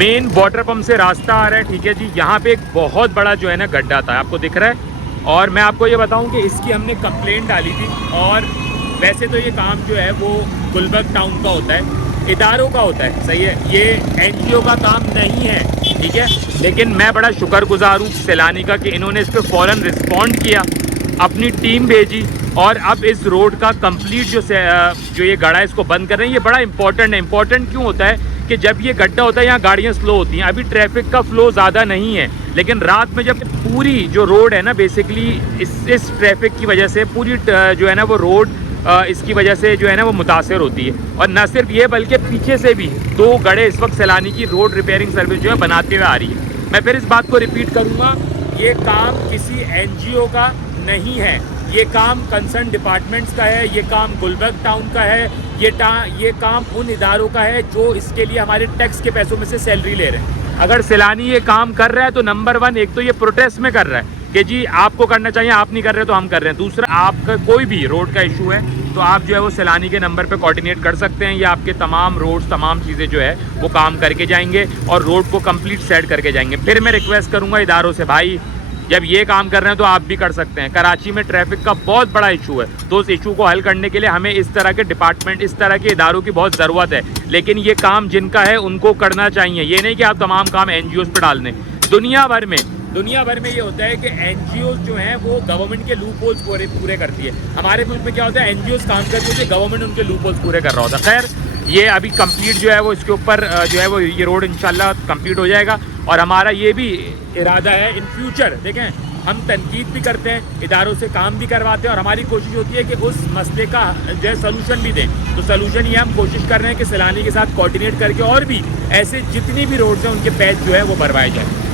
Main water pump से रास्ता आ रहा है, ठीक है जी। यहाँ पे एक बहुत बड़ा जो है ना गड्ढा था, आपको दिख रहा है। और मैं आपको ये बताऊं कि इसकी हमने कंप्लेंट डाली थी। और वैसे तो ये काम जो है वो गुलबर्ग टाउन का होता है, इदारों का होता है, सही है, ये एनजीओ का काम नहीं है, ठीक है। लेकिन मैं बड़ा शुक्रगुजार हूँ सैलानी का कि इन्होंने इस पर फ़ौरन रिस्पॉन्ड किया, अपनी टीम भेजी और अब इस रोड का कंप्लीट जो ये गड्ढा है इसको बंद कर रहे हैं। ये बड़ा इंपॉर्टेंट है। इंपॉर्टेंट क्यों होता है कि जब ये गड्ढा होता है यहाँ गाड़ियाँ स्लो होती हैं। अभी ट्रैफिक का फ्लो ज़्यादा नहीं है, लेकिन रात में जब पूरी जो रोड है ना बेसिकली इस ट्रैफिक की वजह से पूरी जो है ना वो रोड इसकी वजह से जो है ना वो मुतासर होती है। और न सिर्फ ये बल्कि पीछे से भी 2 गड्ढे इस वक्त सैलानी की रोड रिपेयरिंग सर्विस जो है बनाते हुए आ रही है। मैं फिर इस बात को रिपीट करूँगा, ये काम किसी एनजीओ का नहीं है, ये काम कंसर्न डिपार्टमेंट्स का है, ये काम गुलबर्ग टाउन का है, ये काम उन इदारों का है जो इसके लिए हमारे टैक्स के पैसों में से सैलरी ले रहे हैं। अगर सैलानी ये काम कर रहा है तो नंबर 1 एक तो ये प्रोटेस्ट में कर रहा है कि जी आपको करना चाहिए, आप नहीं कर रहे तो हम कर रहे हैं। दूसरा, आपका कोई भी रोड का इशू है तो आप जो है वो सैलानी के नंबर पे कोऑर्डिनेट कर सकते हैं। ये आपके तमाम रोड्स, तमाम चीज़ें जो है वो काम करके जाएंगे और रोड को कंप्लीट सेट करके जाएंगे। फिर मैं रिक्वेस्ट करूँगा इदारों से, भाई जब ये काम कर रहे हैं तो आप भी कर सकते हैं। कराची में ट्रैफिक का बहुत बड़ा इशू है, तो उस इशू को हल करने के लिए हमें इस तरह के डिपार्टमेंट, इस तरह के इदारों की बहुत ज़रूरत है। लेकिन ये काम जिनका है उनको करना चाहिए, ये नहीं कि आप तमाम काम एनजीओ पे डाल दें। दुनिया भर में ये होता है कि एनजीओ जो हैं वो गवर्नमेंट के लूप होल्स पूरे करती है। हमारे मुल्क में क्या होता है, एनजीओ काम करती होती है, गवर्नमेंट उनके लूप होल्स पूरे कर रहा होता है। खैर ये अभी कंप्लीट जो है वो इसके ऊपर जो है वो ये रोड इंशाल्लाह कंप्लीट हो जाएगा। और हमारा ये भी इरादा है इन फ्यूचर, देखें हम तनकीद भी करते हैं, इदारों से काम भी करवाते हैं और हमारी कोशिश होती है कि उस मसले का जो है सलूशन भी दें। तो सलूशन ये हम कोशिश कर रहे हैं कि सैलानी के साथ कोऑर्डिनेट करके और भी ऐसे जितनी भी रोड्स हैं उनके पैच जो है वो भरवाए जाएँ।